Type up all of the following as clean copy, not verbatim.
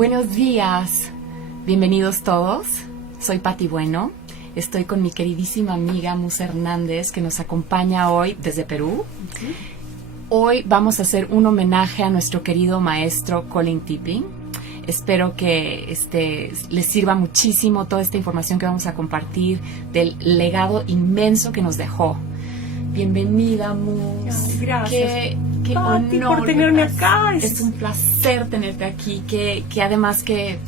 Buenos días, bienvenidos todos. Soy Pati Bueno. Estoy con mi queridísima amiga Mus Hernández, que nos acompaña hoy desde Perú. Hoy vamos a hacer un homenaje a nuestro querido maestro Colin Tipping. Espero que les sirva muchísimo toda esta información que vamos a compartir del legado inmenso que nos dejó. Bienvenida, Mus. Ay, gracias. Qué Pati, honor por tenerme acá. Es un placer tenerte aquí. Que además qué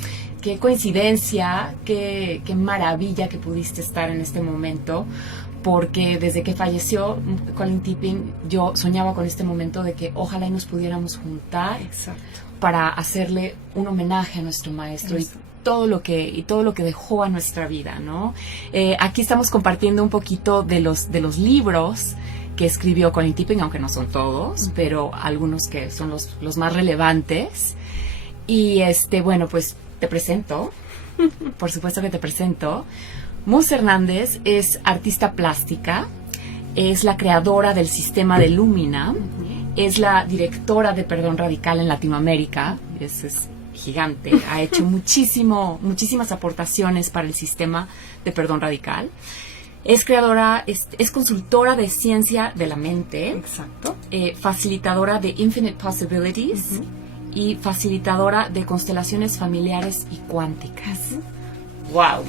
coincidencia, qué maravilla que pudiste estar en este momento, porque desde que falleció Colin Tipping yo soñaba con este momento de que ojalá y nos pudiéramos juntar. Exacto. Para hacerle un homenaje a nuestro maestro y todo lo que dejó a nuestra vida, ¿no? Aquí estamos compartiendo un poquito de los libros que escribió Colin Tipping, aunque no son todos, pero algunos que son los más relevantes. Y bueno, pues te presento, por supuesto que te presento. Mus Hernández es artista plástica, es la creadora del sistema de Lumina, es la directora de Perdón Radical en Latinoamérica, es gigante, ha hecho muchísimas aportaciones para el sistema de Perdón Radical. Es creadora, es consultora de ciencia de la mente. Exacto. Facilitadora de Infinite Possibilities y facilitadora de constelaciones familiares y cuánticas. ¡Wow!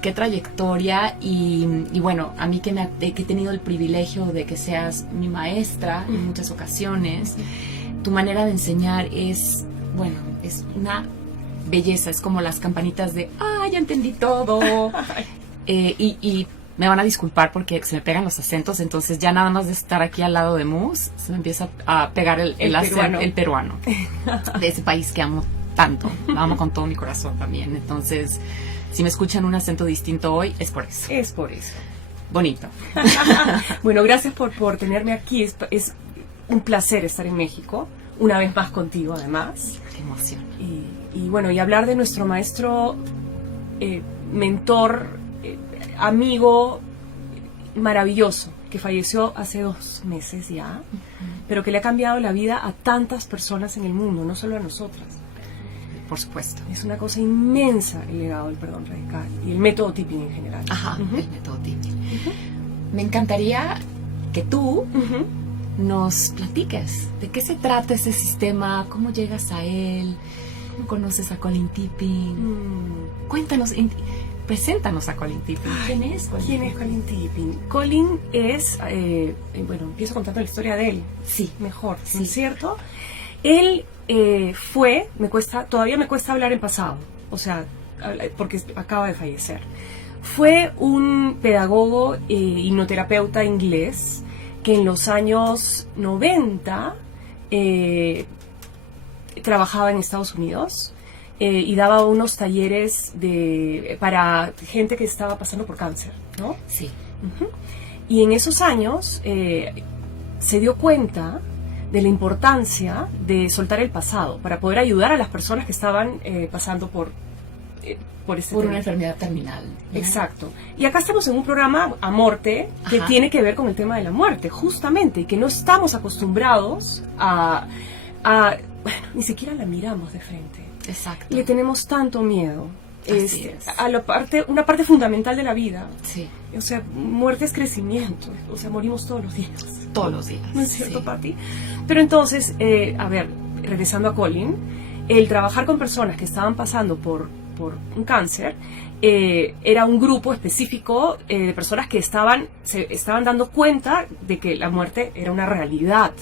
¡Qué trayectoria! Y bueno, a mí que he tenido el privilegio de que seas mi maestra en muchas ocasiones, tu manera de enseñar es una belleza. Es como las campanitas de ¡ah, ya entendí todo! Y me van a disculpar porque se me pegan los acentos, entonces ya nada más de estar aquí al lado de Mus, se me empieza a pegar el acento, el peruano, de ese país que amo tanto, lo amo con todo mi corazón también. Entonces, si me escuchan un acento distinto hoy, es por eso. Es por eso. Bonito. Bueno, gracias por tenerme aquí. Es un placer estar en México, una vez más contigo además. Qué emoción. Y bueno, y hablar de nuestro maestro, mentor, amigo maravilloso, que falleció hace 2 meses ya, pero que le ha cambiado la vida a tantas personas en el mundo, no solo a nosotras. Por supuesto. Es una cosa inmensa el legado del perdón radical y el método Tipping en general. Ajá, el método Tipping. Me encantaría que tú nos platiques de qué se trata ese sistema, cómo llegas a él, cómo conoces a Colin Tipping. Cuéntanos, preséntanos a Colin Tipping. ¿Quién es Colin Tipping? Colin es, bueno, empiezo contando la historia de él. Sí. Mejor, Sí. ¿no es cierto? Él todavía me cuesta hablar en pasado, o sea, porque acaba de fallecer. Fue un pedagogo hipnoterapeuta inglés que en los años 90 trabajaba en Estados Unidos y daba unos talleres para gente que estaba pasando por cáncer, ¿no? Sí. Y en esos años se dio cuenta de la importancia de soltar el pasado para poder ayudar a las personas que estaban pasando por una enfermedad terminal, ¿no? Exacto. Y acá estamos en un programa Amorte que tiene que ver con el tema de la muerte, justamente, y que no estamos acostumbrados bueno, ni siquiera la miramos de frente. Exacto. Le tenemos tanto miedo. Así es. Una parte fundamental de la vida. Sí. O sea, muerte es crecimiento. O sea, morimos todos los días. Todos los días. ¿No es cierto, sí. Pati? Pero entonces, a ver, regresando a Colin, el trabajar con personas que estaban pasando por un cáncer, era un grupo específico de personas que se estaban dando cuenta de que la muerte era una realidad.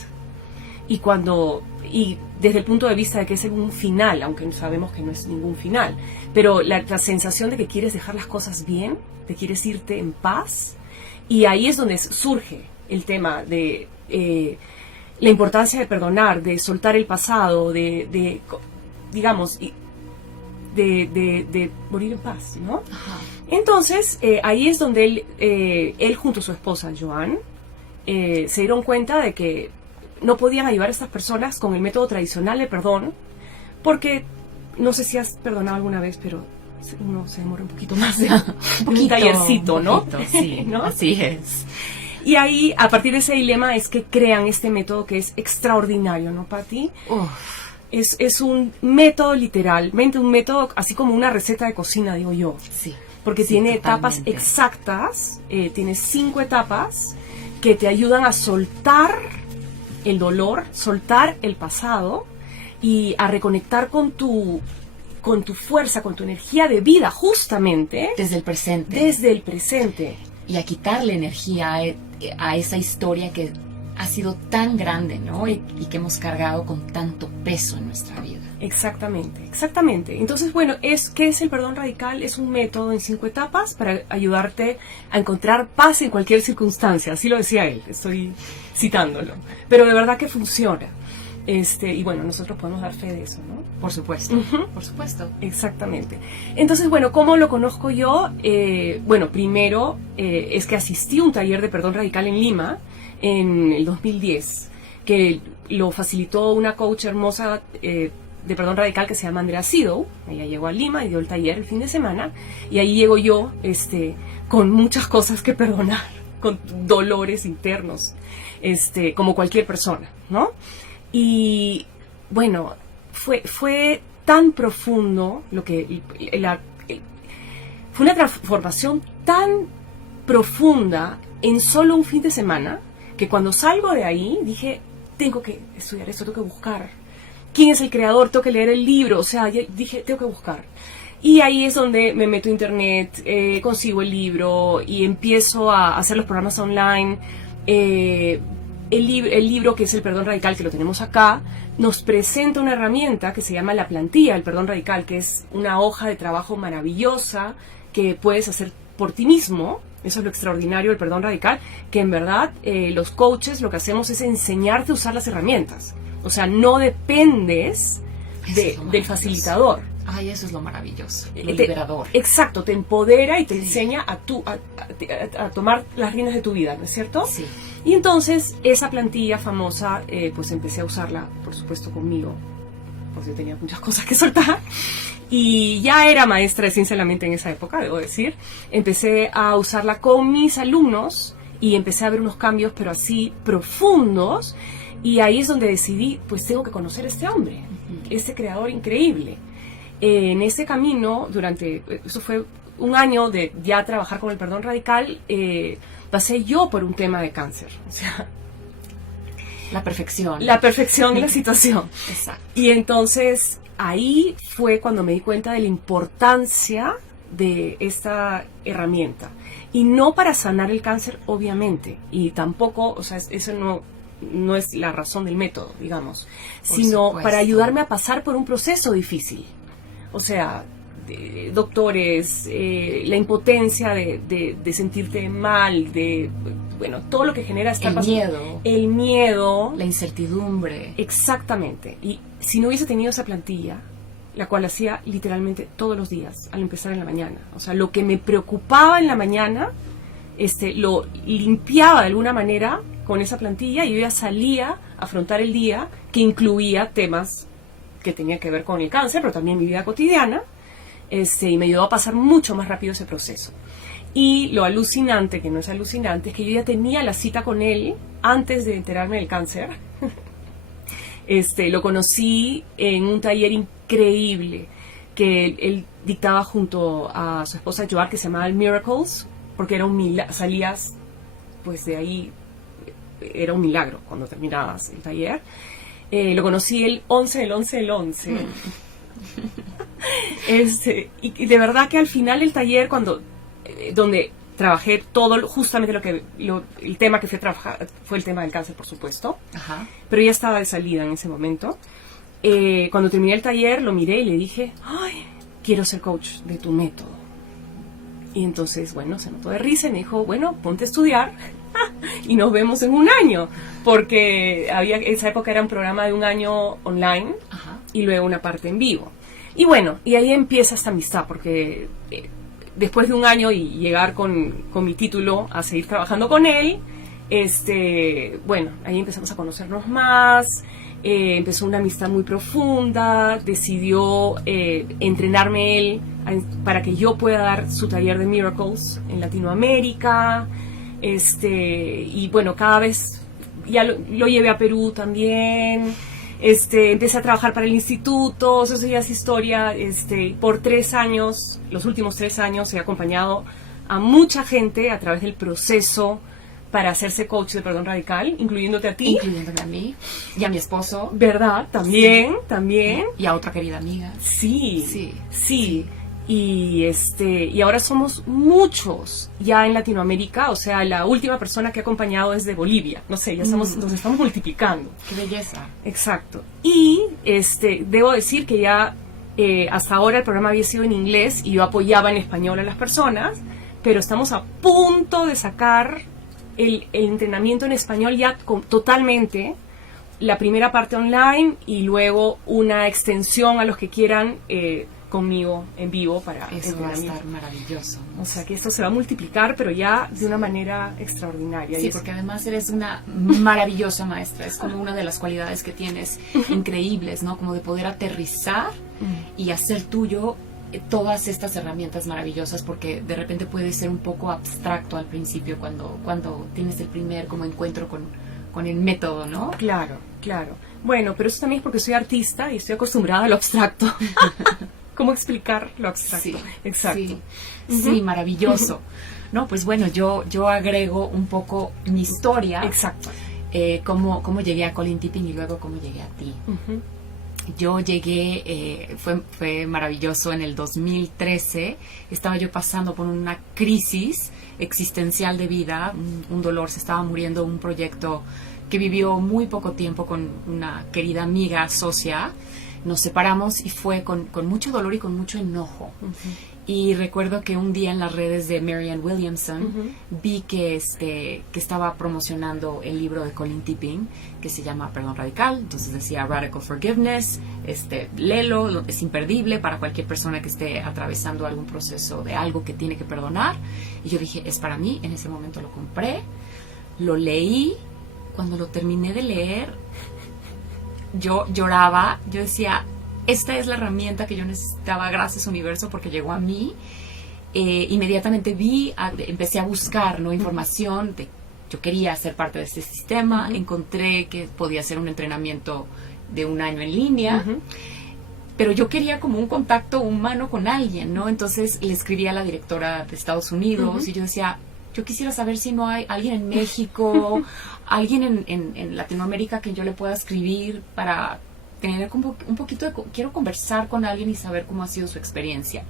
Y desde el punto de vista de que es un final, aunque sabemos que no es ningún final, pero la sensación de que quieres dejar las cosas bien, de quieres irte en paz, y ahí es donde surge el tema de la importancia de perdonar, de soltar el pasado, de morir en paz, ¿no? Ajá. Entonces, ahí es donde él junto a su esposa, Joan, se dieron cuenta de que no podían ayudar a estas personas con el método tradicional de perdón, porque no sé si has perdonado alguna vez, pero uno se demora un poquito más de un tallercito, ¿no? Un poquito, sí, ¿no? Así es. Y ahí, a partir de ese dilema, es que crean este método que es extraordinario, ¿no, Pati? Es un método literalmente, un método así como una receta de cocina, digo yo. Sí. Porque Sí, tiene totalmente. etapas exactas, tiene 5 etapas que te ayudan a soltar el dolor, soltar el pasado y a reconectar con tu fuerza, con tu energía de vida, justamente Desde el presente. desde el presente. Y a quitarle energía a esa historia que ha sido tan grande, ¿no? Y que hemos cargado con tanto peso en nuestra vida. Exactamente, exactamente. Entonces, bueno, ¿qué es el perdón radical? Es un método en 5 etapas para ayudarte a encontrar paz en cualquier circunstancia. Así lo decía él, estoy citándolo. Pero de verdad que funciona. Y bueno, nosotros podemos dar fe de eso, ¿no? Por supuesto, por supuesto. Exactamente. Entonces, bueno, ¿cómo lo conozco yo? Bueno, primero es que asistí a un taller de perdón radical en Lima en el 2010, que lo facilitó una coach hermosa de perdón radical que se llama Andrea Sido. Ella llegó a Lima y dio el taller el fin de semana, y ahí llego yo con muchas cosas que perdonar, con dolores internos, como cualquier persona, ¿no? Y bueno, fue tan profundo fue una transformación tan profunda en solo un fin de semana, que cuando salgo de ahí dije, tengo que estudiar esto, tengo que buscar quién es el creador, tengo que leer el libro, o sea, dije, tengo que buscar. Y ahí es donde me meto a internet, consigo el libro y empiezo a hacer los programas online. El libro, que es el perdón radical, que lo tenemos acá, nos presenta una herramienta que se llama la plantilla del perdón radical, que es una hoja de trabajo maravillosa que puedes hacer por ti mismo. Eso es lo extraordinario del perdón radical, que en verdad los coaches lo que hacemos es enseñarte a usar las herramientas. O sea, no dependes del facilitador. Ay, eso es lo maravilloso, lo liberador. Exacto, te empodera y te enseña a tomar las riendas de tu vida, ¿no es cierto? Sí. Y entonces esa plantilla famosa, pues empecé a usarla, por supuesto, conmigo, porque yo tenía muchas cosas que soltar. Y ya era maestra de ciencia de la mente en esa época, debo decir. Empecé a usarla con mis alumnos y empecé a ver unos cambios, pero así profundos. Y ahí es donde decidí, pues tengo que conocer a este hombre, este creador increíble. En ese camino, eso fue un año de ya trabajar con el perdón radical, pasé yo por un tema de cáncer. O sea, la perfección. La perfección de la situación. Exacto. Y entonces ahí fue cuando me di cuenta de la importancia de esta herramienta. Y no para sanar el cáncer, obviamente. Y tampoco, o sea, eso no es la razón del método, digamos. Sino para ayudarme a pasar por un proceso difícil. O sea, doctores, la impotencia de sentirte mal, bueno, todo lo que genera el miedo, la incertidumbre. Exactamente. Y si no hubiese tenido esa plantilla, la cual hacía literalmente todos los días al empezar en la mañana, o sea, lo que me preocupaba en la mañana, lo limpiaba de alguna manera con esa plantilla, y yo ya salía a afrontar el día, que incluía temas que tenían que ver con el cáncer, pero también mi vida cotidiana, y me ayudó a pasar mucho más rápido ese proceso. Y lo alucinante, que no es alucinante, es que yo ya tenía la cita con él antes de enterarme del cáncer. Lo conocí en un taller increíble que él dictaba junto a su esposa Joar, que se llamaba Miracles, porque era salías pues de ahí, era un milagro cuando terminabas el taller. Lo conocí el 11 del 11 del 11. Y de verdad que al final del taller, donde trabajé todo, justamente el tema que fui a trabajar fue el tema del cáncer, por supuesto. Ajá. Pero ya estaba de salida en ese momento. Cuando terminé el taller, lo miré y le dije, ay, quiero ser coach de tu método. Y entonces, bueno, se notó de risa y me dijo, bueno, ponte a estudiar y nos vemos en un año. Porque esa época era un programa de un año online. Ajá. Y luego una parte en vivo. Y bueno, y ahí empieza esta amistad, porque después de un año y llegar con mi título a seguir trabajando con él, bueno, ahí empezamos a conocernos más, empezó una amistad muy profunda, decidió entrenarme él para que yo pueda dar su taller de Miracles en Latinoamérica, y bueno, cada vez ya lo llevé a Perú también. Empecé a trabajar para el instituto, eso ya es historia. Por 3 años, los últimos 3 años, he acompañado a mucha gente a través del proceso para hacerse coach de perdón radical, incluyéndote a ti. Incluyéndome a mí y a mi esposo. ¿Verdad? También, Sí. también. Y a otra querida amiga. Sí, Sí. sí. Y ahora somos muchos ya en Latinoamérica, o sea, la última persona que he acompañado es de Bolivia. No sé, ya nos estamos multiplicando. Qué belleza. Exacto. Y debo decir que ya hasta ahora el programa había sido en inglés y yo apoyaba en español a las personas, pero estamos a punto de sacar el entrenamiento en español ya totalmente, la primera parte online y luego una extensión a los que quieran conmigo en vivo para Eso va a estar maravilloso. O sea que esto se va a multiplicar, pero ya de una manera extraordinaria. Sí, porque además eres una maravillosa maestra. Es como una de las cualidades que tienes increíbles, ¿no? Como de poder aterrizar y hacer tuyo todas estas herramientas maravillosas, porque de repente puede ser un poco abstracto al principio cuando tienes el primer como encuentro con el método, ¿no? Claro, claro. Bueno, pero eso también es porque soy artista y estoy acostumbrada a lo abstracto. ¿Cómo explicar lo abstracto? Sí, exacto. Sí, sí, maravilloso. No, pues bueno, yo agrego un poco mi historia. Exacto. Cómo llegué a Colin Tipping y luego cómo llegué a ti. Yo llegué, fue maravilloso, en el 2013 estaba yo pasando por una crisis existencial de vida, un dolor, se estaba muriendo un proyecto que vivió muy poco tiempo con una querida amiga, socia. Nos separamos y fue con mucho dolor y con mucho enojo. Y recuerdo que un día en las redes de Marianne Williamson vi que estaba promocionando el libro de Colin Tipping, que se llama Perdón Radical. Entonces decía Radical Forgiveness, léelo, es imperdible para cualquier persona que esté atravesando algún proceso de algo que tiene que perdonar. Y yo dije, es para mí. En ese momento lo compré, lo leí. Cuando lo terminé de leer, yo lloraba, yo decía, esta es la herramienta que yo necesitaba, gracias universo, porque llegó a mí. Inmediatamente empecé a buscar, ¿no?, información. Yo quería ser parte de este sistema, encontré que podía hacer un entrenamiento de 1 año en línea, pero yo quería como un contacto humano con alguien, ¿no? Entonces le escribí a la directora de Estados Unidos y yo decía, yo quisiera saber si no hay alguien en México, alguien en Latinoamérica que yo le pueda escribir para tener como un poquito quiero conversar con alguien y saber cómo ha sido su experiencia.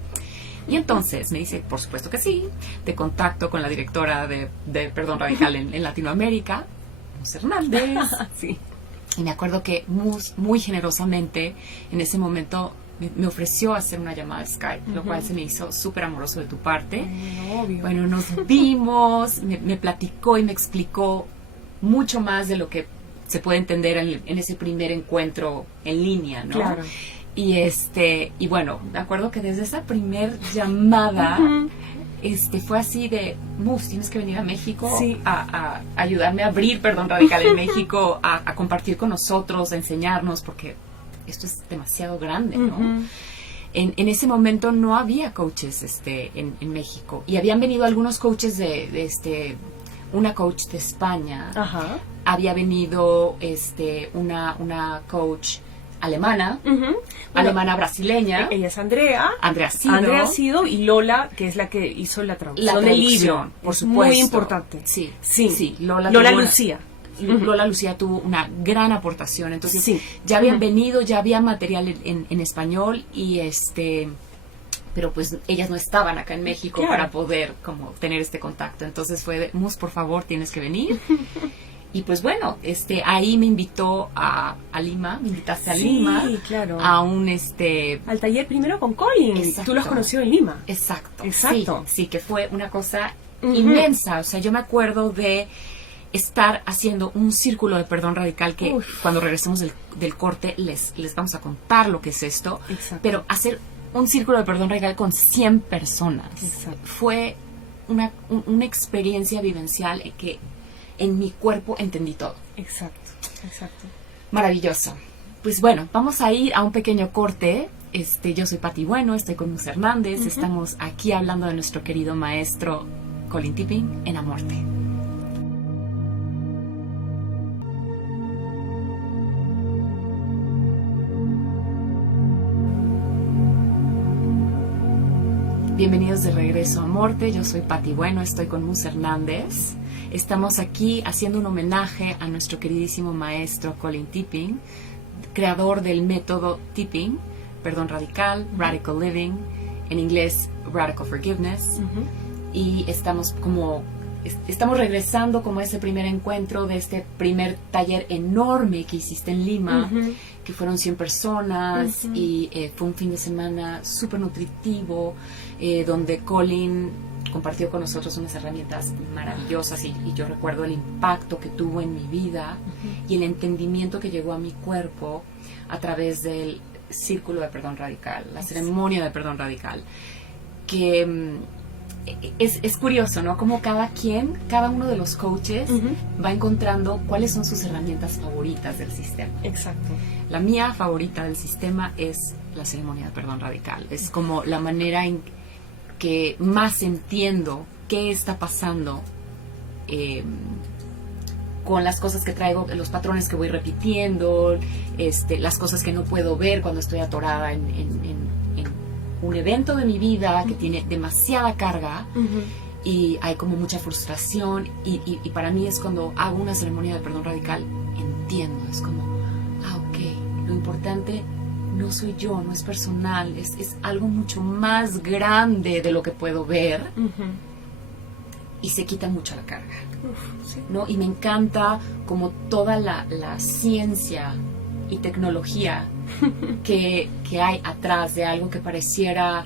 Y entonces me dice, por supuesto que sí, te contacto con la directora de Perdón Radical en Latinoamérica, Mus Hernández. Sí. Y me acuerdo que Mus muy generosamente en ese momento me ofreció hacer una llamada de Skype, lo cual se me hizo súper amoroso de tu parte. Obvio. Bueno, nos vimos, me platicó y me explicó mucho más de lo que se puede entender en ese primer encuentro en línea, ¿no? Claro. Y bueno, me acuerdo que desde esa primer llamada fue así de, Mus, tienes que venir a México a ayudarme a abrir Perdón Radical en México, a compartir con nosotros, a enseñarnos, porque esto es demasiado grande, ¿no? En ese momento no había coaches en México, y habían venido algunos coaches de una coach de España. Ajá. Había venido una coach alemana, alemana brasileña. Ella es Andrea. Andrea Sido. Andrea Sido y Lola, que es la que hizo la traducción del libro. Por es supuesto. Muy importante. Sí. Lola Lucía. Lola Lucía tuvo una gran aportación. Entonces, Sí. ya habían venido, ya había material en español y pero pues ellas no estaban acá en México para poder como tener este contacto. Entonces fue de, Mus, por favor, tienes que venir. Y pues bueno, ahí me invitó a Lima, me invitaste a Lima. Sí, claro. A un al taller primero con Colin. Exacto. Tú lo has conocido en Lima. Exacto. Sí, que fue una cosa inmensa. O sea, yo me acuerdo de estar haciendo un círculo de perdón radical que cuando regresemos del corte les vamos a contar lo que es esto. Exacto. Pero hacer un círculo de perdón radical con 100 personas. Exacto. Fue una experiencia vivencial que en mi cuerpo entendí todo. Exacto. Maravilloso. Pues bueno, vamos a ir a un pequeño corte. Yo soy Pati Bueno, estoy con Mus Hernández. Estamos aquí hablando de nuestro querido maestro Colin Tipping en Amorte. Bienvenidos de regreso a Morte, yo soy Pati Bueno, estoy con Mus Hernández. Estamos aquí haciendo un homenaje a nuestro queridísimo maestro Colin Tipping, creador del método Tipping, perdón radical, Radical Living, en inglés Radical Forgiveness. Y estamos regresando como a ese primer encuentro de este primer taller enorme que hiciste en Lima, que fueron 100 personas y fue un fin de semana súper nutritivo, donde Colin compartió con nosotros unas herramientas maravillosas y yo recuerdo el impacto que tuvo en mi vida y el entendimiento que llegó a mi cuerpo a través del círculo de perdón radical, la ceremonia de perdón radical, que es curioso, ¿no? Como cada uno de los coaches va encontrando cuáles son sus herramientas favoritas del sistema. Exacto. La mía favorita del sistema es la ceremonia de perdón radical. Es como la manera en que más entiendo qué está pasando con las cosas que traigo, los patrones que voy repitiendo, las cosas que no puedo ver cuando estoy atorada en un evento de mi vida que tiene demasiada carga y hay como mucha frustración y para mí es cuando hago una ceremonia de perdón radical, entiendo, es como, ok, lo importante no soy yo, no es personal, es algo mucho más grande de lo que puedo ver y se quita mucho la carga, Sí. ¿no? Y me encanta como toda la ciencia y tecnología que hay atrás de algo que pareciera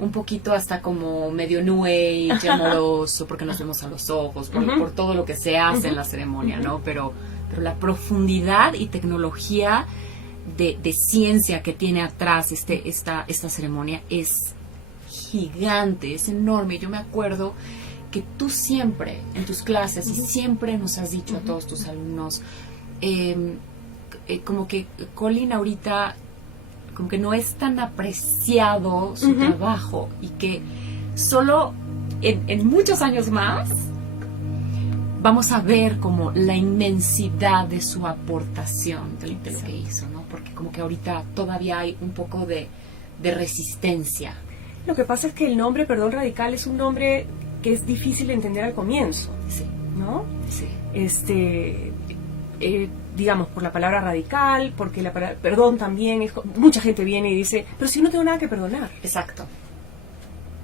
un poquito hasta como medio new age, amoroso, porque nos vemos a los ojos, por todo lo que se hace en la ceremonia, ¿no? Pero la profundidad y tecnología de ciencia que tiene atrás esta ceremonia es gigante, es enorme. Yo me acuerdo que tú siempre en tus clases y siempre nos has dicho a todos tus alumnos, como que Colin ahorita como que no es tan apreciado su trabajo y que solo en muchos años más vamos a ver como la inmensidad de su aportación de lo que hizo, ¿no? Porque como que ahorita todavía hay un poco de resistencia. Lo que pasa es que el nombre perdón radical es un nombre que es difícil de entender al comienzo, Sí, ¿no? sí. Digamos, por la palabra radical, porque la palabra perdón también es... Mucha gente viene y dice, pero si no tengo nada que perdonar. Exacto.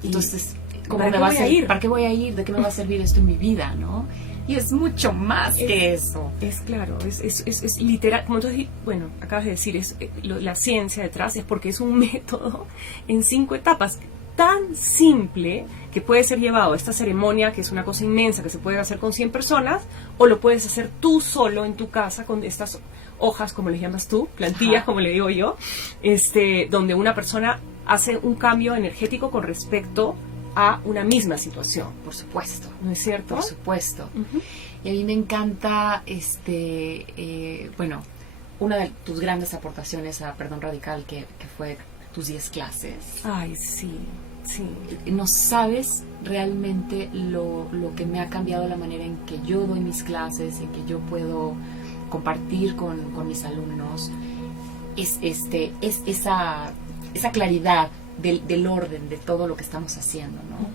Y entonces, ¿para qué voy a ir? ¿Para qué voy a ir? ¿De qué me va a servir esto en mi vida, no? Y es mucho más que eso. Es claro, es literal, como tú bueno, acabas de decir, la ciencia detrás es porque es un método en 5 etapas, tan simple que puede ser llevado a esta ceremonia, que es una cosa inmensa que se puede hacer con 100 personas, o lo puedes hacer tú solo en tu casa con estas hojas, como les llamas tú, plantillas, como le digo yo, donde una persona hace un cambio energético con respecto a una misma situación. Por supuesto. ¿No es cierto? Por supuesto. Y a mí me encanta, bueno, una de tus grandes aportaciones a Perdón Radical, que fue tus 10 clases. Ay, sí, sí. No sabes realmente lo que me ha cambiado la manera en que yo doy mis clases, en que yo puedo compartir con mis alumnos. Es esa claridad del orden de todo lo que estamos haciendo, ¿no?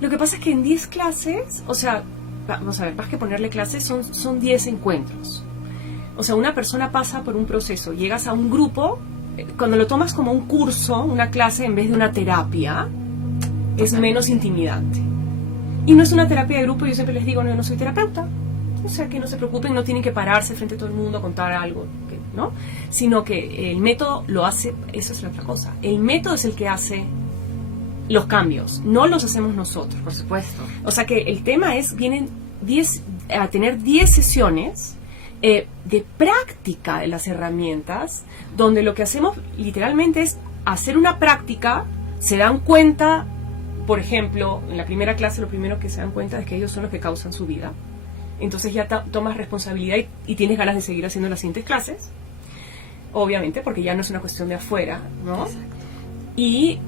Lo que pasa es que en 10 clases, o sea, vamos a ver, más que ponerle clases, son 10 encuentros. O sea, una persona pasa por un proceso, llegas a un grupo, cuando lo tomas como un curso, una clase en vez de una terapia, es menos intimidante. Y no es una terapia de grupo, yo siempre les digo, no, yo no soy terapeuta. O sea, que no se preocupen, no tienen que pararse frente a todo el mundo a contar algo, ¿no? Sino que el método lo hace, eso es la otra cosa. El método es el que hace los cambios, no los hacemos nosotros. Por supuesto. O sea que el tema es, vienen a tener 10 sesiones de práctica de las herramientas, donde lo que hacemos literalmente es hacer una práctica, se dan cuenta, por ejemplo, en la primera clase lo primero que se dan cuenta es que ellos son los que causan su vida. Entonces ya tomas responsabilidad y tienes ganas de seguir haciendo las siguientes clases, obviamente, porque ya no es una cuestión de afuera, ¿no? Exacto. Y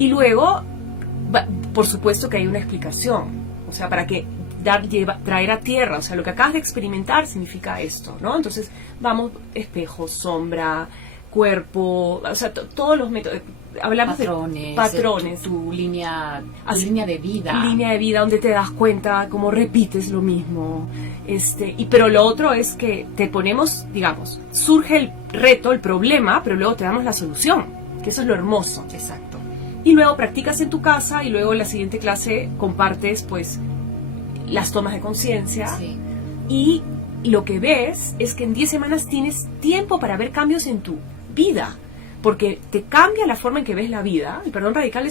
luego, por supuesto que hay una explicación, o sea, para que traer a tierra, o sea, lo que acabas de experimentar significa esto, ¿no? Entonces, vamos, espejo, sombra, cuerpo, o sea, todos los métodos. Hablamos patrones. Tu línea de vida. Línea de vida donde te das cuenta cómo repites lo mismo. Pero lo otro es que te ponemos, digamos, surge el reto, el problema, pero luego te damos la solución, que eso es lo hermoso. Exacto. Y luego practicas en tu casa y luego en la siguiente clase compartes, pues, las tomas de conciencia. Sí. Y lo que ves es que en 10 semanas tienes tiempo para ver cambios en tu vida. Porque te cambia la forma en que ves la vida. El perdón radical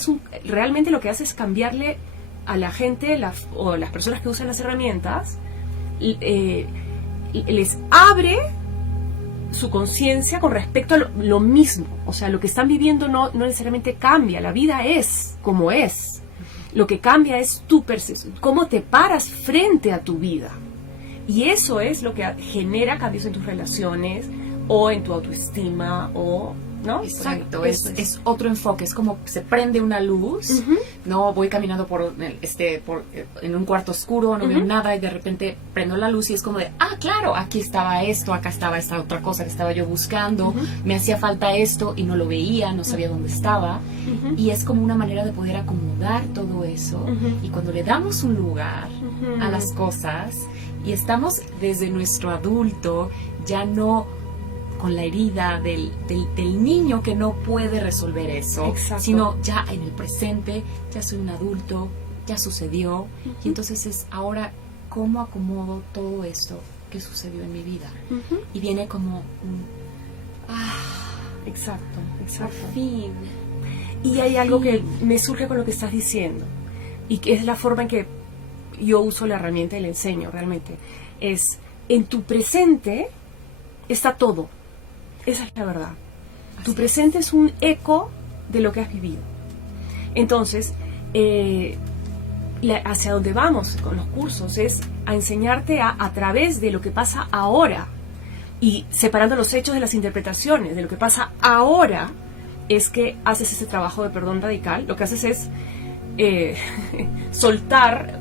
realmente lo que hace es cambiarle a la gente o las personas que usan las herramientas, les abre su conciencia con respecto a lo mismo. O sea, lo que están viviendo no necesariamente cambia. La vida es como es. Lo que cambia es tu percepción, cómo te paras frente a tu vida. Y eso es lo que genera cambios en tus relaciones o en tu autoestima o... ¿no? Exacto, es otro enfoque, es como se prende una luz, no voy caminando en un cuarto oscuro, no veo nada y de repente prendo la luz y es como de, claro, aquí estaba esto, acá estaba esta otra cosa que estaba yo buscando, me hacía falta esto y no lo veía, no sabía dónde estaba, y es como una manera de poder acomodar todo eso, y cuando le damos un lugar a las cosas y estamos desde nuestro adulto, ya no con la herida del niño que no puede resolver eso. Exacto. Sino ya en el presente, ya soy un adulto, ya sucedió, y entonces es ahora cómo acomodo todo esto que sucedió en mi vida. Y viene como un... Exacto. Por fin. Y hay algo que me surge con lo que estás diciendo, y que es la forma en que yo uso la herramienta y le enseño realmente. Es, en tu presente está todo. Esa es la verdad. Tu presente es un eco de lo que has vivido. Entonces, hacia donde vamos con los cursos es a enseñarte a través de lo que pasa ahora y separando los hechos de las interpretaciones de lo que pasa ahora, es que haces ese trabajo de perdón radical. Lo que haces es soltar,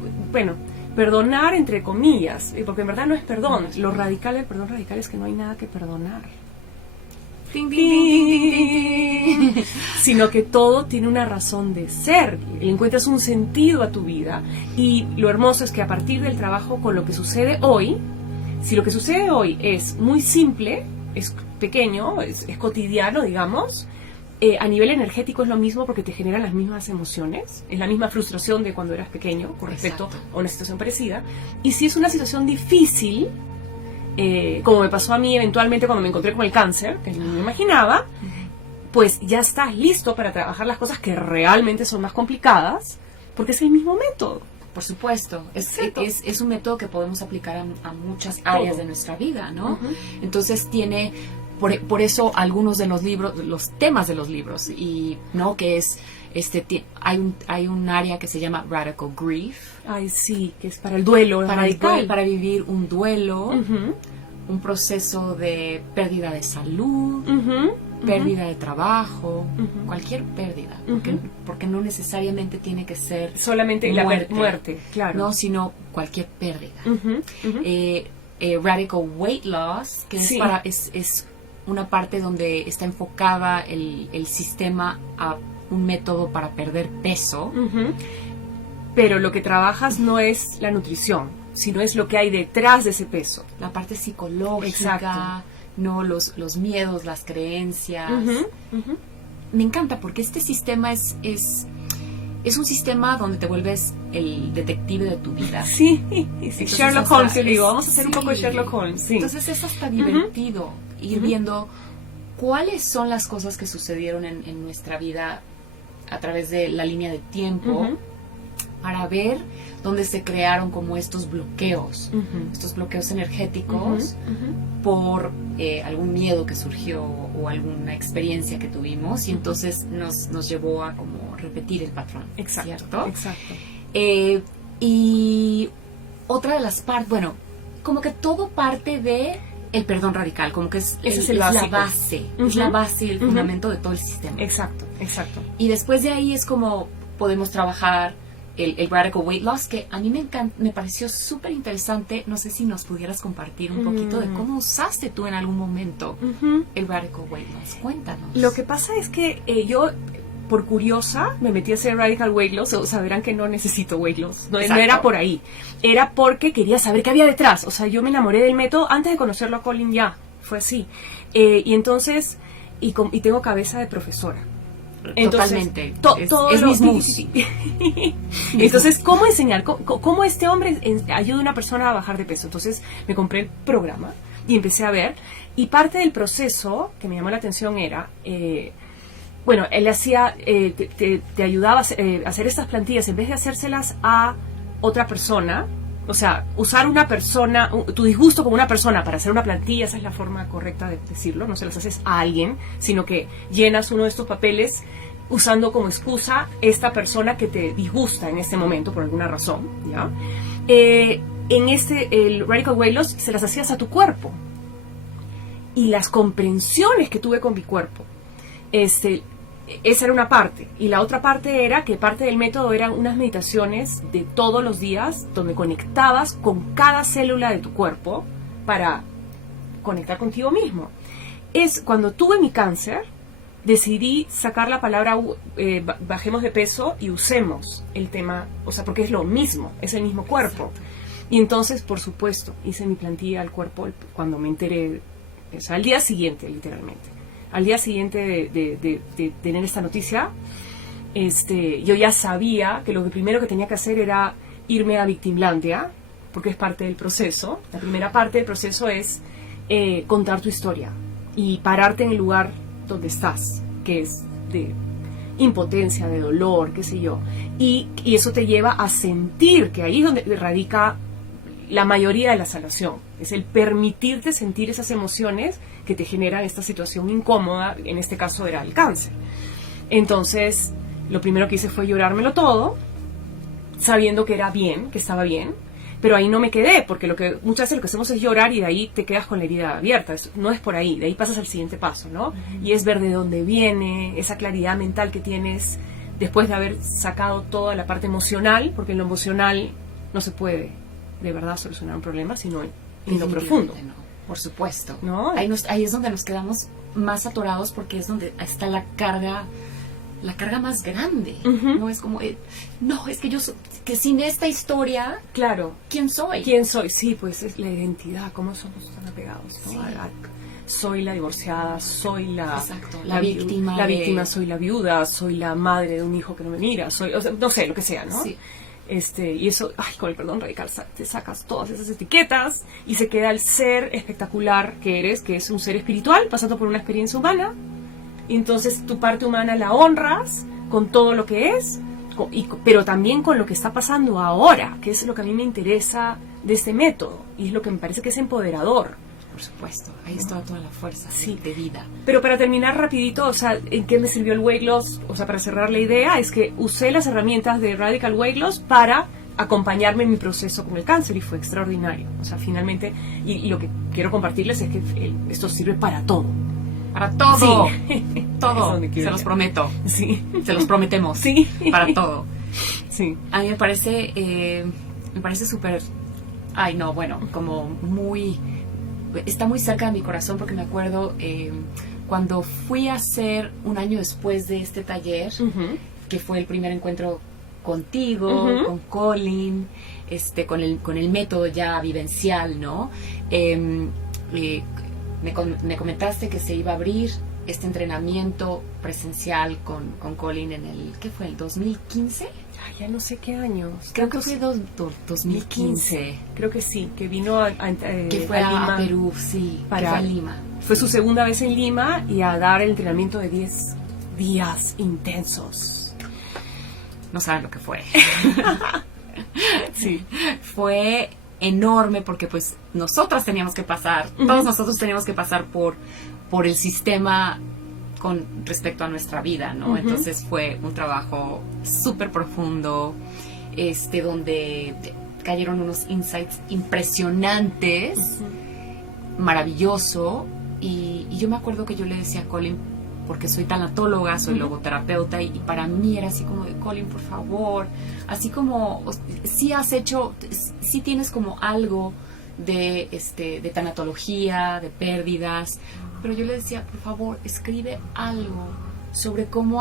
perdonar entre comillas, porque en verdad no es perdón. Lo radical del perdón radical es que no hay nada que perdonar. Ding, ding, ding, ding, ding, ding. Sino que todo tiene una razón de ser, le encuentras un sentido a tu vida, y lo hermoso es que a partir del trabajo con lo que sucede hoy, si lo que sucede hoy es muy simple, es pequeño, es cotidiano, digamos, a nivel energético es lo mismo porque te generan las mismas emociones, es la misma frustración de cuando eras pequeño con respecto a una situación parecida, y si es una situación difícil, como me pasó a mí eventualmente cuando me encontré con el cáncer, que no me imaginaba, pues ya estás listo para trabajar las cosas que realmente son más complicadas, porque es el mismo método. Por supuesto, es un método que podemos aplicar a muchas áreas de nuestra vida, ¿no? Entonces tiene, por eso algunos de los libros, los temas de los libros, y no que es hay un área que se llama Radical Grief. Ay, sí, que es para el duelo radical. Para vivir un duelo, un proceso de pérdida de salud, pérdida de trabajo, cualquier pérdida, porque no necesariamente tiene que ser solamente muerte, claro, no, sino cualquier pérdida. Radical Weight Loss, que es una parte donde está enfocada el sistema a un método para perder peso, pero lo que trabajas no es la nutrición, sino es lo que hay detrás de ese peso, la parte psicológica. Exacto. No los miedos, las creencias. Me encanta porque este sistema es un sistema donde te vuelves el detective de tu vida. Sí, Sherlock Holmes, yo digo, vamos a hacer un poco de Sherlock Holmes. Sí. Entonces es hasta divertido ir viendo cuáles son las cosas que sucedieron en nuestra vida a través de la línea de tiempo, para ver dónde se crearon como estos bloqueos energéticos por algún miedo que surgió o alguna experiencia que tuvimos, y entonces nos llevó a como repetir el patrón. Exacto. Y otra de las partes, como que todo parte de el perdón radical, como que es la base, es la base y el fundamento de todo el sistema. Exacto. Y después de ahí es como podemos trabajar el Radical Weight Loss, que a mí me pareció súper interesante. No sé si nos pudieras compartir un poquito de cómo usaste tú en algún momento el Radical Weight Loss. Cuéntanos. Lo que pasa es que yo, por curiosa, me metí a hacer Radical Weight Loss. O sea, verán que no necesito weight loss. No era por ahí. Era porque quería saber qué había detrás. O sea, yo me enamoré del método antes de conocerlo a Colin ya. Fue así. Y entonces, y tengo cabeza de profesora. Entonces, totalmente. Es mis moves. Entonces, ¿cómo enseñar? ¿Cómo este hombre ayuda a una persona a bajar de peso? Entonces, me compré el programa y empecé a ver. Y parte del proceso que me llamó la atención era, bueno, él hacía, te ayudaba a hacer estas plantillas, en vez de hacérselas a otra persona. O sea, usar una persona, tu disgusto con una persona para hacer una plantilla, esa es la forma correcta de decirlo, no se las haces a alguien, sino que llenas uno de estos papeles usando como excusa esta persona que te disgusta en este momento por alguna razón, ¿ya? El Radical Weight Loss se las hacías a tu cuerpo. Y las comprensiones que tuve con mi cuerpo, esa era una parte. Y la otra parte era que parte del método eran unas meditaciones de todos los días donde conectabas con cada célula de tu cuerpo para conectar contigo mismo. Cuando tuve mi cáncer, decidí sacar la palabra bajemos de peso y usemos el tema, o sea, porque es lo mismo, es el mismo cuerpo. Exacto. Y entonces, por supuesto, hice mi plantilla al cuerpo cuando me enteré, o sea, al día siguiente, literalmente. Al día siguiente de tener esta noticia, yo ya sabía que lo primero que tenía que hacer era irme a Victimlandia, porque es parte del proceso. La primera parte del proceso es contar tu historia y pararte en el lugar donde estás, que es de impotencia, de dolor, qué sé yo. Y eso te lleva a sentir que ahí es donde radica la mayoría de la sanación. Es el permitirte sentir esas emociones que te generan esta situación incómoda, en este caso era el cáncer. Entonces, lo primero que hice fue llorármelo todo, sabiendo que era bien, que estaba bien, pero ahí no me quedé, porque muchas veces lo que hacemos es llorar y de ahí te quedas con la herida abierta. No es por ahí, de ahí pasas al siguiente paso, ¿no? Uh-huh. Y es ver de dónde viene, esa claridad mental que tienes después de haber sacado toda la parte emocional, porque en lo emocional no se puede de verdad solucionar un problema, sino en lo profundo. No, por supuesto. ¿No? Ahí es donde nos quedamos más atorados, porque es donde está la carga más grande. Uh-huh. No es como, no, es que que sin esta historia, claro, ¿quién soy? ¿Quién soy? Sí, pues es la identidad, cómo somos tan apegados, ¿no? Sí. Soy la divorciada, soy la víctima. La víctima, soy la viuda, soy la madre de un hijo que no me mira, o sea, no sé, lo que sea, ¿no? Sí. Y eso, con el perdón radical te sacas todas esas etiquetas y se queda el ser espectacular que eres, que es un ser espiritual pasando por una experiencia humana. Y entonces tu parte humana la honras con todo lo que es, pero también con lo que está pasando ahora, que es lo que a mí me interesa de este método y es lo que me parece que es empoderador. Por supuesto, ahí está toda la fuerza de vida. Pero para terminar rapidito, o sea, ¿en qué me sirvió el weight loss? O sea, para cerrar la idea, es que usé las herramientas de Radical Weight Loss para acompañarme en mi proceso con el cáncer y fue extraordinario. O sea, finalmente, y lo que quiero compartirles es que esto sirve para todo. Para todo. Sí. Todo. Se los prometo. Sí. Se los prometemos. Sí. Para todo. Sí. A mí me parece súper, como muy... Está muy cerca de mi corazón porque me acuerdo cuando fui a hacer un año después de este taller, uh-huh, que fue el primer encuentro contigo, uh-huh, con Colin, con el método ya vivencial, ¿no? Me comentaste que se iba a abrir este entrenamiento presencial con Colin en ¿qué fue? ¿El 2015? Ya no sé qué años. Creo que fue 2015. Creo que sí, que vino que fue a Lima, Perú, sí, que fue a Lima. Fue su segunda vez en Lima y a dar el entrenamiento de 10 días intensos. No saben lo que fue. Sí. Fue enorme porque pues nosotras teníamos que pasar, uh-huh, todos nosotros teníamos que pasar por el sistema con respecto a nuestra vida, ¿no? Uh-huh. Entonces fue un trabajo súper profundo, donde cayeron unos insights impresionantes, uh-huh, maravilloso, y yo me acuerdo que yo le decía a Colin, porque soy tanatóloga, soy logoterapeuta, y para mí era así como de, Colin, por favor, así como, sí has hecho, sí tienes como algo de tanatología, de pérdidas, pero yo le decía, por favor, escribe algo sobre cómo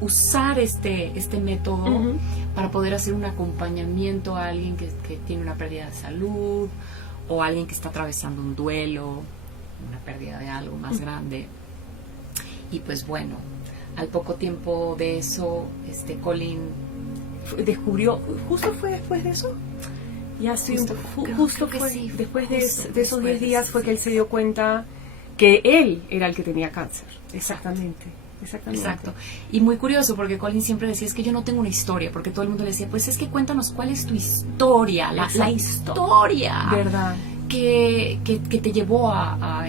usar este método para poder hacer un acompañamiento a alguien que tiene una pérdida de salud, o alguien que está atravesando un duelo, una pérdida de algo más grande. Y pues bueno, al poco tiempo de eso, Colin descubrió, justo fue después de eso. Ya estoy justo fue sí, después de esos 10 días fue que él se dio cuenta que él era el que tenía cáncer. Exactamente. Exacto. Y muy curioso, porque Colin siempre decía, es que yo no tengo una historia, porque todo el mundo le decía, pues es que cuéntanos cuál es tu historia, la historia, ¿verdad? Que te llevó a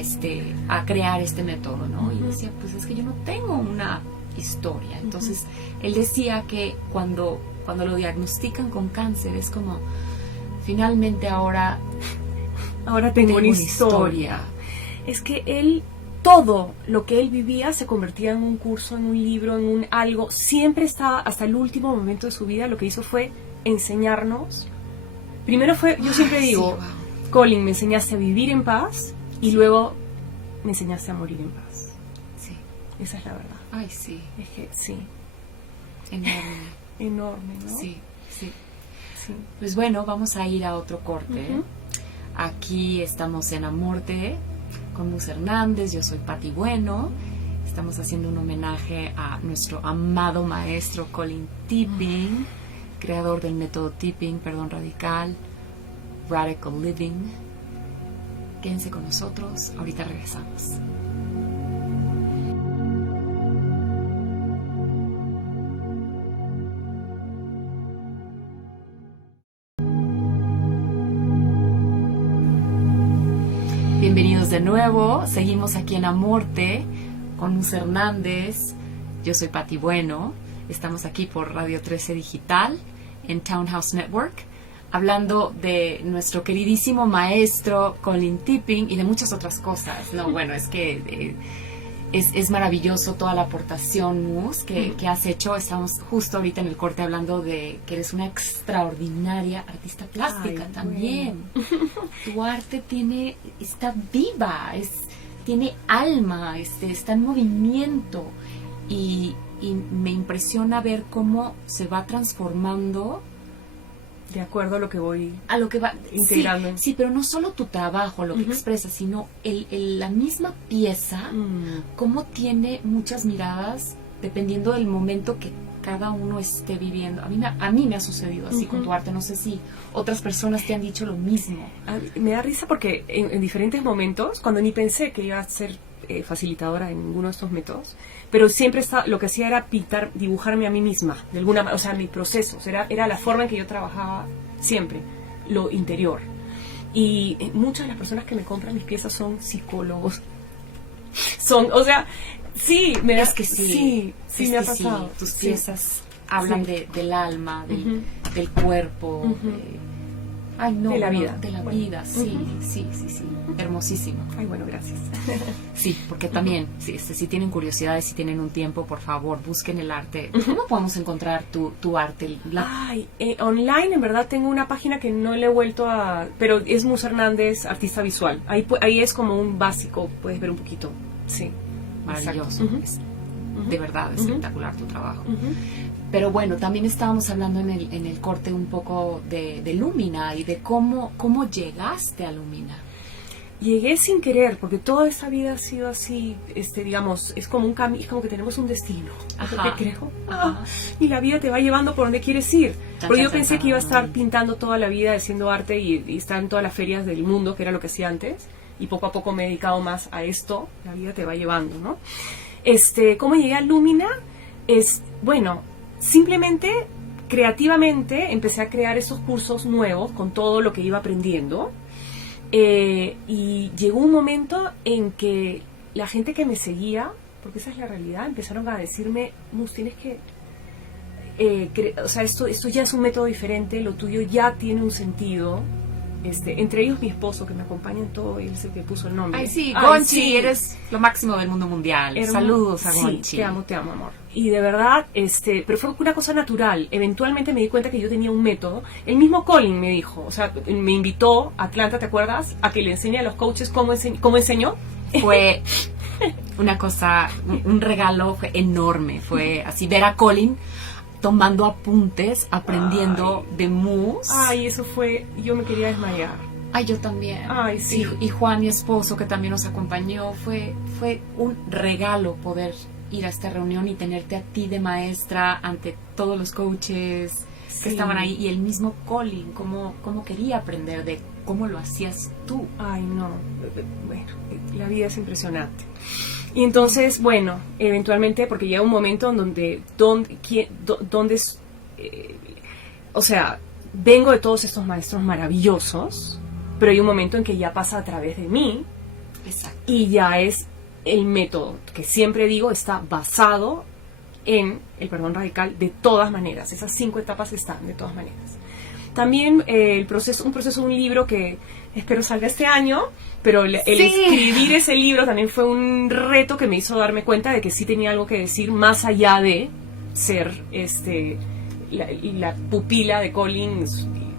crear este método, ¿no? Y decía, pues es que yo no tengo una historia. Entonces, él decía que cuando lo diagnostican con cáncer, es como, finalmente ahora tengo una historia. Es que él, todo lo que él vivía se convertía en un curso, en un libro, en un algo. Siempre estaba, hasta el último momento de su vida, lo que hizo fue enseñarnos. Primero fue, yo siempre digo, sí, wow. Colin, me enseñaste a vivir en paz y luego me enseñaste a morir en paz. Sí. Esa es la verdad. Ay, sí. Es que, sí. Enorme. Enorme, ¿no? Sí. Pues bueno, vamos a ir a otro corte. Aquí estamos en Amorte con Mus Hernández, yo soy Pati Bueno. Estamos haciendo un homenaje a nuestro amado maestro Colin Tipping, creador del método Tipping, perdón radical, Radical Living. Quédense con nosotros, ahorita regresamos. Bienvenidos de nuevo, seguimos aquí en Amorte con Mus Hernández, yo soy Pati Bueno, estamos aquí por Radio 13 Digital en Townhouse Network, hablando de nuestro queridísimo maestro Colin Tipping y de muchas otras cosas. No, bueno, es que es maravilloso toda la aportación, Mus, que has hecho. Estamos justo ahorita en el corte hablando de que eres una extraordinaria artista plástica. Ay, también. Bueno. Tu arte está viva, tiene alma, está en movimiento y me impresiona ver cómo se va transformando de acuerdo a lo que voy integrando. Sí, pero no solo tu trabajo, lo que expresas, sino la misma pieza, cómo tiene muchas miradas dependiendo del momento que cada uno esté viviendo. A mí me ha sucedido así con tu arte. No sé si otras personas te han dicho lo mismo. Me da risa porque en diferentes momentos, cuando ni pensé que iba a ser facilitadora en ninguno de estos métodos, pero siempre lo que hacía era pintar, dibujarme a mí misma, de alguna manera, o sea, mi proceso, era la forma en que yo trabajaba siempre, lo interior. Y muchas de las personas que me compran mis piezas son psicólogos. O sea, sí, me ha pasado. Sí, tus piezas hablan del alma, del cuerpo, de la vida, sí. Hermosísimo. Ay, bueno, gracias. Sí, porque también, si tienen curiosidades, si tienen un tiempo, por favor, busquen el arte. ¿Cómo podemos encontrar tu arte? Online, en verdad, tengo una página que no le he vuelto a... Pero es Mus Hernández, artista visual. Ahí es como un básico, puedes ver un poquito. Sí. Maravilloso. De verdad, espectacular tu trabajo. Pero bueno, también estábamos hablando en el corte un poco de Lumina y de cómo llegaste a Lumina. Llegué sin querer, porque toda esta vida ha sido así, digamos, es como un camino, es como que tenemos un destino. Ajá. ¿Qué creo? Y la vida te va llevando por donde quieres ir. Porque yo pensé que iba a estar pintando toda la vida, haciendo arte y estar en todas las ferias del mundo, que era lo que hacía antes. Y poco a poco me he dedicado más a esto. La vida te va llevando, ¿no? ¿Cómo llegué a Lumina? Bueno, simplemente, creativamente, empecé a crear esos cursos nuevos con todo lo que iba aprendiendo. Y llegó un momento en que la gente que me seguía, porque esa es la realidad, empezaron a decirme, Mus, tienes que... o sea, esto ya es un método diferente, lo tuyo ya tiene un sentido, entre ellos mi esposo, que me acompaña en todo, él es el que puso el nombre. Ay, sí, Gonchi, sí. Eres lo máximo del mundo mundial. Saludos a Gonchi. Sí, te amo, amor. Y de verdad, pero fue una cosa natural. Eventualmente me di cuenta que yo tenía un método. El mismo Colin me dijo, o sea, me invitó a Atlanta, ¿te acuerdas? A que le enseñe a los coaches cómo enseñó. Fue una cosa, un regalo, fue enorme. Fue así, ver a Colin tomando apuntes, aprendiendo de moves. Ay, eso fue, yo me quería desmayar. Ay, yo también. Ay, sí. Y Juan, mi esposo, que también nos acompañó, fue un regalo poder ir a esta reunión y tenerte a ti de maestra ante todos los coaches que estaban ahí, y el mismo Colin, cómo quería aprender de cómo lo hacías tú. Ay, no, bueno, la vida es impresionante. Y entonces, bueno, eventualmente, porque llega un momento en o sea, vengo de todos estos maestros maravillosos, pero hay un momento en que ya pasa a través de mí. Exacto. Y ya es el método que siempre digo está basado en el perdón radical de todas maneras. Esas 5 etapas están de todas maneras. También un libro que espero salga este año, pero el escribir ese libro también fue un reto que me hizo darme cuenta de que sí tenía algo que decir más allá de ser la pupila de Colin,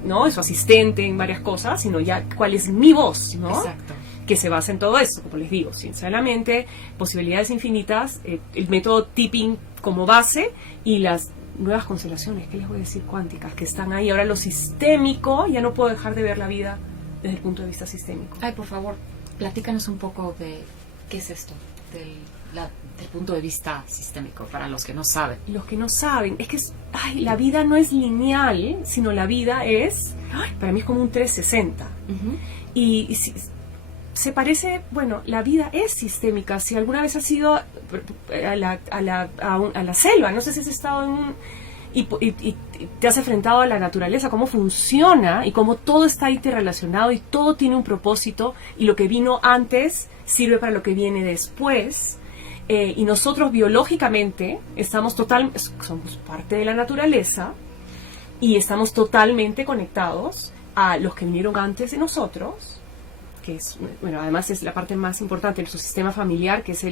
¿no? Su asistente en varias cosas, sino ya cuál es mi voz, ¿no? Exacto. Que se basa en todo esto, como les digo, ciencia de la mente, posibilidades infinitas, el método tipping como base y las nuevas constelaciones, ¿qué les voy a decir? Cuánticas, que están ahí. Ahora lo sistémico, ya no puedo dejar de ver la vida desde el punto de vista sistémico. Ay, por favor, platícanos un poco de qué es esto, del punto de vista sistémico, para los que no saben. Los que no saben, es que la vida no es lineal, sino la vida es, para mí es como un 360. Uh-huh. Y se parece, bueno, la vida es sistémica. Si alguna vez has ido a la selva, no sé si has estado y te has enfrentado a la naturaleza, cómo funciona y cómo todo está interrelacionado y todo tiene un propósito, y lo que vino antes sirve para lo que viene después. Y nosotros biológicamente somos parte de la naturaleza y estamos totalmente conectados a los que vinieron antes de nosotros, que es, bueno, además es la parte más importante de nuestro sistema familiar, que es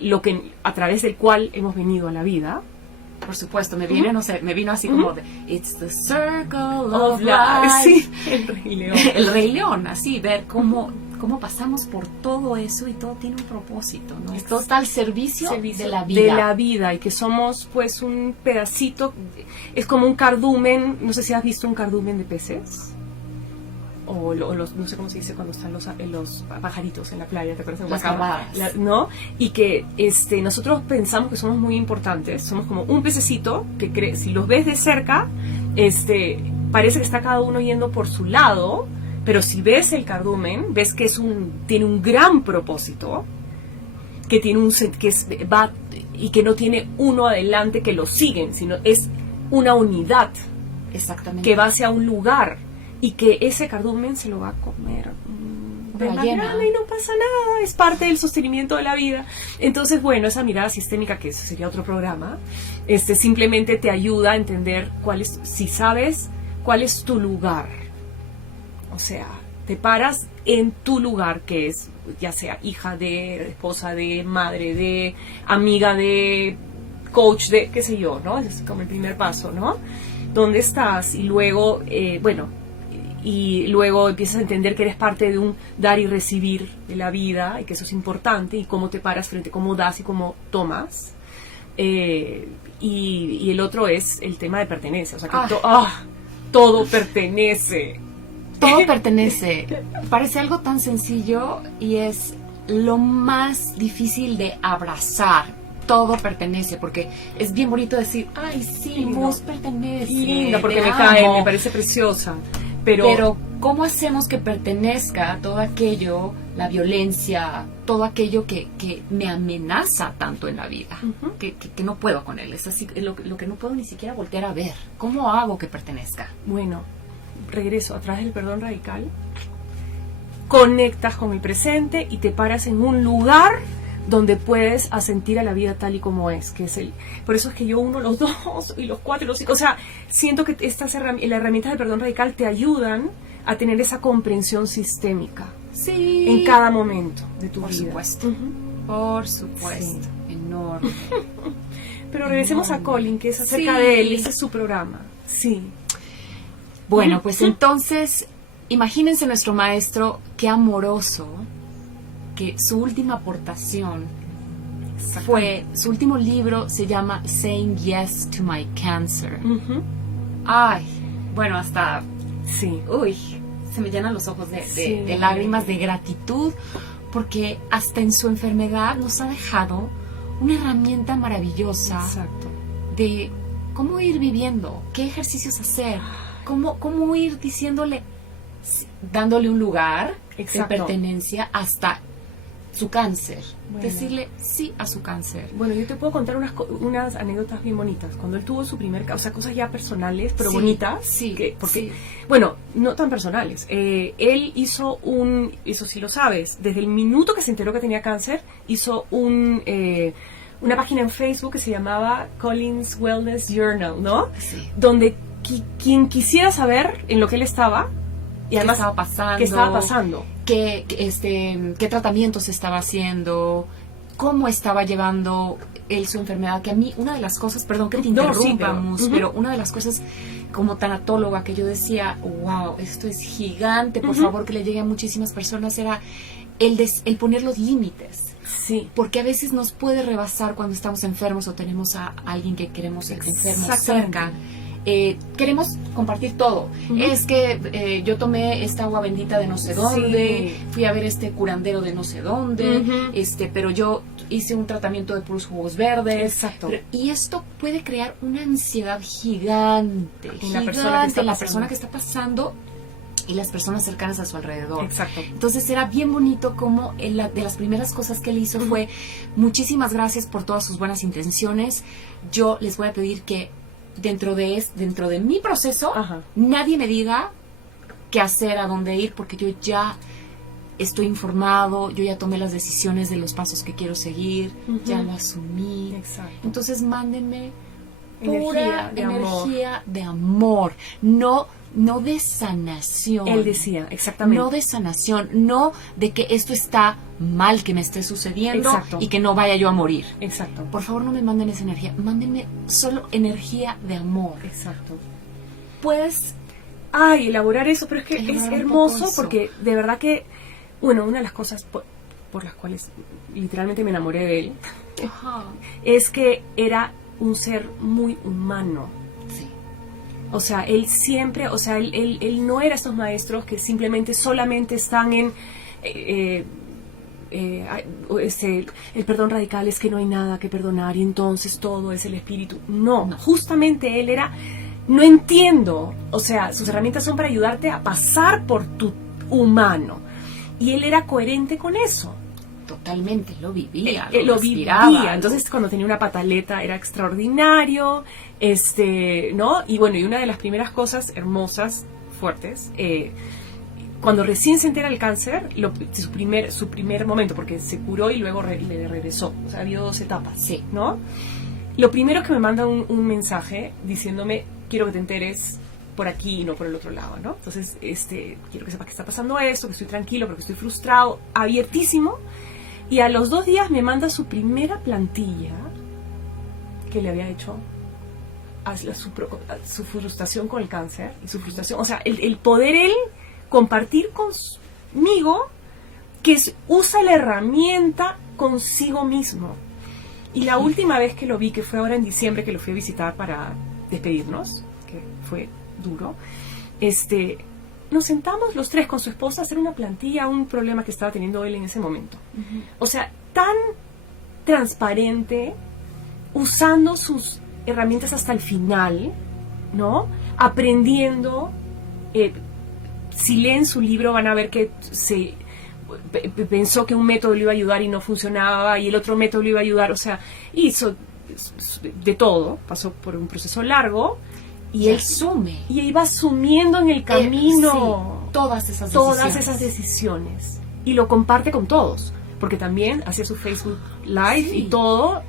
lo que a través del cual hemos venido a la vida. Por supuesto, me vino así como de It's the circle of life. Sí, el Rey León. El Rey León, así, ver cómo pasamos por todo eso y todo tiene un propósito, ¿no? Todo está al servicio de la vida. De la vida, y que somos pues un pedacito, es como un cardumen, no sé si has visto un cardumen de peces. O no sé cómo se dice cuando están los pajaritos en la playa, ¿te acuerdas? Las camadas. ¿No? Y que nosotros pensamos que somos muy importantes, somos como un pececito que si los ves de cerca, parece que está cada uno yendo por su lado, pero si ves el cardumen, ves que tiene un gran propósito, que tiene y que no tiene uno adelante que lo siguen, sino es una unidad. Exactamente. Que va hacia un lugar. Y que ese cardumen se lo va a comer de mañana y no pasa nada, es parte del sostenimiento de la vida. Entonces, bueno, esa mirada sistémica, que eso sería otro programa, simplemente te ayuda a entender si sabes cuál es tu lugar. O sea, te paras en tu lugar, que es ya sea hija de, esposa de, madre de, amiga de, coach de, qué sé yo, ¿no? Es como el primer paso, ¿no? ¿Dónde estás? Y luego, y luego empiezas a entender que eres parte de un dar y recibir de la vida, y que eso es importante, y cómo te paras frente, cómo das y cómo tomas. Y el otro es el tema de pertenencia, o sea que todo pertenece. Todo pertenece. Parece algo tan sencillo y es lo más difícil de abrazar. Todo pertenece, porque es bien bonito decir, ay, sí, vos perteneces. Linda, porque me parece preciosa. Pero ¿cómo hacemos que pertenezca todo aquello, la violencia, todo aquello que me amenaza tanto en la vida? Uh-huh. Que no puedo con él. Es así, lo que no puedo ni siquiera voltear a ver. ¿Cómo hago que pertenezca? Bueno, regreso a través del perdón radical. Conectas con el presente y te paras en un lugar donde puedes asentir a la vida tal y como es, por eso es que yo uno los 2 y los 4 y los 5, o sea, siento que las herramientas del perdón radical te ayudan a tener esa comprensión sistémica Sí. en cada momento de tu Por vida. supuesto. Ujú. Por supuesto. Enorme. Pero regresemos a Colin, que es acerca Sí. de él, ese es su programa. Sí. Bueno, pues entonces, imagínense nuestro maestro, qué amoroso, que su última aportación fue, su último libro se llama Saying Yes to My Cancer. Ujú. Ay, bueno, hasta, Sí. uy, se me llenan los ojos Sí. de lágrimas de gratitud, porque hasta en su enfermedad nos ha dejado una herramienta maravillosa Exacto. de cómo ir viviendo, qué ejercicios hacer, cómo ir diciéndole, dándole un lugar Exacto. de pertenencia hasta su cáncer. Bueno. Decirle sí a su cáncer. Bueno, yo te puedo contar unas anécdotas bien bonitas. Cuando él tuvo su primer, o sea, cosas ya personales, pero Sí, bonitas. sí, Porque, sí. bueno, no tan personales. Él hizo eso sí lo sabes, desde el minuto que se enteró que tenía cáncer, hizo una página en Facebook que se llamaba Colin's Wellness Journal, ¿no? Sí. Donde quien quisiera saber en lo que él estaba, y además qué estaba pasando, pasando. qué tratamientos estaba haciendo, cómo estaba llevando él su enfermedad, que a mí una de las cosas, perdón que te No, interrumpa, sí, Mus, pero una de las cosas como tanatóloga que yo decía, wow, esto es gigante, por favor que le llegue a muchísimas personas, era el poner los límites. Sí. Porque a veces nos puede rebasar cuando estamos enfermos o tenemos a alguien que queremos enfermo Exactamente. cerca. Queremos compartir todo. Es que yo tomé esta agua bendita de no sé dónde, fui a ver este curandero de no sé dónde, pero yo hice un tratamiento de puros jugos verdes. Exacto. Y esto puede crear una ansiedad gigante En la persona que está pasando y las personas cercanas a su alrededor. Exacto. Entonces era bien bonito como de las primeras cosas que él hizo fue muchísimas gracias por todas sus buenas intenciones. Yo les voy a pedir que dentro de mi proceso nadie me diga qué hacer, a dónde ir, porque yo ya estoy informado, yo ya tomé las decisiones de los pasos que quiero seguir, ya lo asumí. Exacto. Entonces mándenme Energía pura de amor. energía de amor, no de sanación. Él decía, exactamente. No de sanación, no de que esto está mal que me esté sucediendo Exacto. y que no vaya yo a morir. Exacto. Por favor, no me manden esa energía, mándenme solo energía de amor. Exacto. Puedes Elaborar eso, pero es que es elaborar un hermoso poco eso. porque de verdad que, bueno, una de las cosas por las cuales literalmente me enamoré de él es que era un ser muy humano. Sí. O sea, él siempre, o sea, él no era estos maestros que solamente están en el perdón radical es que no hay nada que perdonar y entonces todo es el espíritu. No, justamente él era, no entiendo, o sea, sus herramientas son para ayudarte a pasar por tu humano. Y él era coherente con eso. Totalmente, lo vivía, Lo respiraba. vivía. Entonces, cuando tenía una pataleta era extraordinario, ¿no? Y bueno, y una de las primeras cosas hermosas, fuertes, cuando recién se entera el cáncer, su primer momento, porque se curó y luego le regresó. O sea, había 2 etapas, Sí. ¿no? Lo primero que me manda un mensaje diciéndome, quiero que te enteres por aquí y no por el otro lado, ¿no? Entonces, quiero que sepas que está pasando esto, que estoy tranquilo, pero que estoy frustrado, abiertísimo. Y a los 2 días me manda su primera plantilla que le había hecho a su frustración con el cáncer y su frustración, o sea, el poder él compartir conmigo que usa la herramienta consigo mismo. Y la última vez que lo vi, que fue ahora en diciembre, que lo fui a visitar para despedirnos, que fue duro, nos sentamos los 3 con su esposa a hacer una plantilla, un problema que estaba teniendo él en ese momento. O sea, tan transparente, usando sus herramientas hasta el final, ¿no? Aprendiendo. Si leen su libro van a ver que pensó que un método le iba a ayudar y no funcionaba, y el otro método le iba a ayudar, o sea, hizo de todo, pasó por un proceso largo. Y él asume. Y iba asumiendo en el camino sí, todas esas decisiones. Y lo comparte con todos. Porque también hacía su Facebook Live y todo.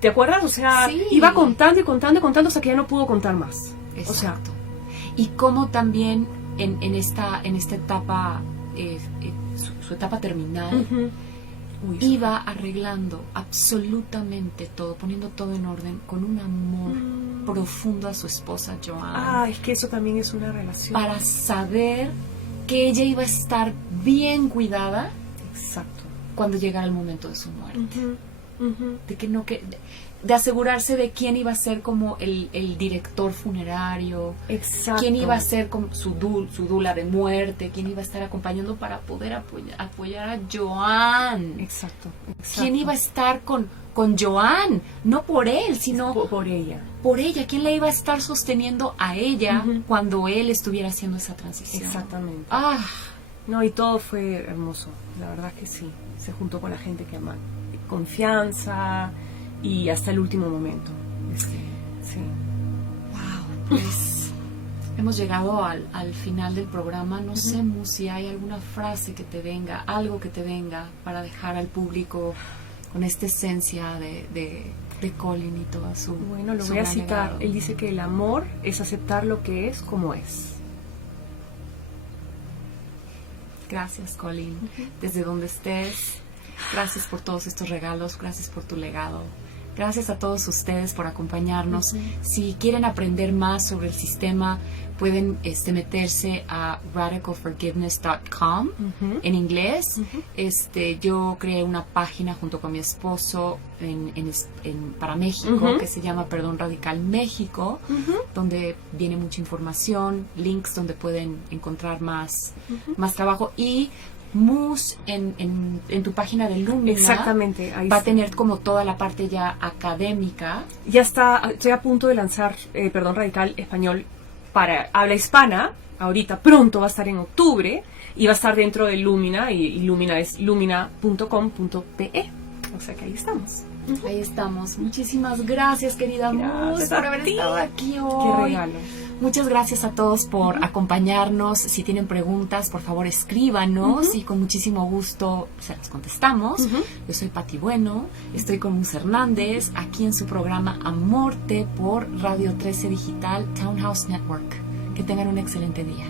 ¿Te acuerdas? O sea, iba contando y contando y contando hasta que ya no pudo contar más. Exacto. O sea, y cómo también en esta etapa, su etapa terminal, iba arreglando absolutamente todo, poniendo todo en orden, con un amor profundo a su esposa Joan. Es que eso también es una relación. Para saber que ella iba a estar bien cuidada. Exacto. Cuando llegara el momento de su muerte. De asegurarse de quién iba a ser como el director funerario. Exacto. Quién iba a ser como su dula de muerte, quién iba a estar acompañando para poder apoyar a Joan. Exacto. Quién iba a estar con Joan, no por él, sino por ella. Por ella, quién le iba a estar sosteniendo a ella cuando él estuviera haciendo esa transición. Exactamente. No, y todo fue hermoso, la verdad que sí. Se juntó con la gente que ama. Confianza y hasta el último momento. Sí. Wow, pues hemos llegado al final del programa. No sé, Mu, si hay alguna frase que te venga, algo que te venga para dejar al público con esta esencia de Colin y toda su... Bueno, lo voy a citar. Legado. Él dice que el amor es aceptar lo que es como es. Gracias, Colin. Desde donde estés, gracias por todos estos regalos, gracias por tu legado. Gracias a todos ustedes por acompañarnos. Si quieren aprender más sobre el sistema, pueden meterse a radicalforgiveness.com en inglés. Yo creé una página junto con mi esposo para México que se llama Perdón Radical México, donde viene mucha información, links donde pueden encontrar más trabajo. Y Mus en tu página de Lumina. Exactamente, ahí va a tener como toda la parte ya académica. Ya estoy a punto de lanzar Perdón Radical Español para habla hispana. Ahorita pronto va a estar en octubre y va a estar dentro de Lumina, y Lumina es lumina.com.pe. O sea que ahí estamos. Ahí estamos. Muchísimas gracias, querida Mus, por haber estado aquí hoy. Qué regalo. Muchas gracias a todos por acompañarnos. Si tienen preguntas, por favor escríbanos y con muchísimo gusto se las contestamos. Yo soy Pati Bueno, estoy con Mus Hernández aquí en su programa Amorte por Radio 13 Digital Townhouse Network. Que tengan un excelente día.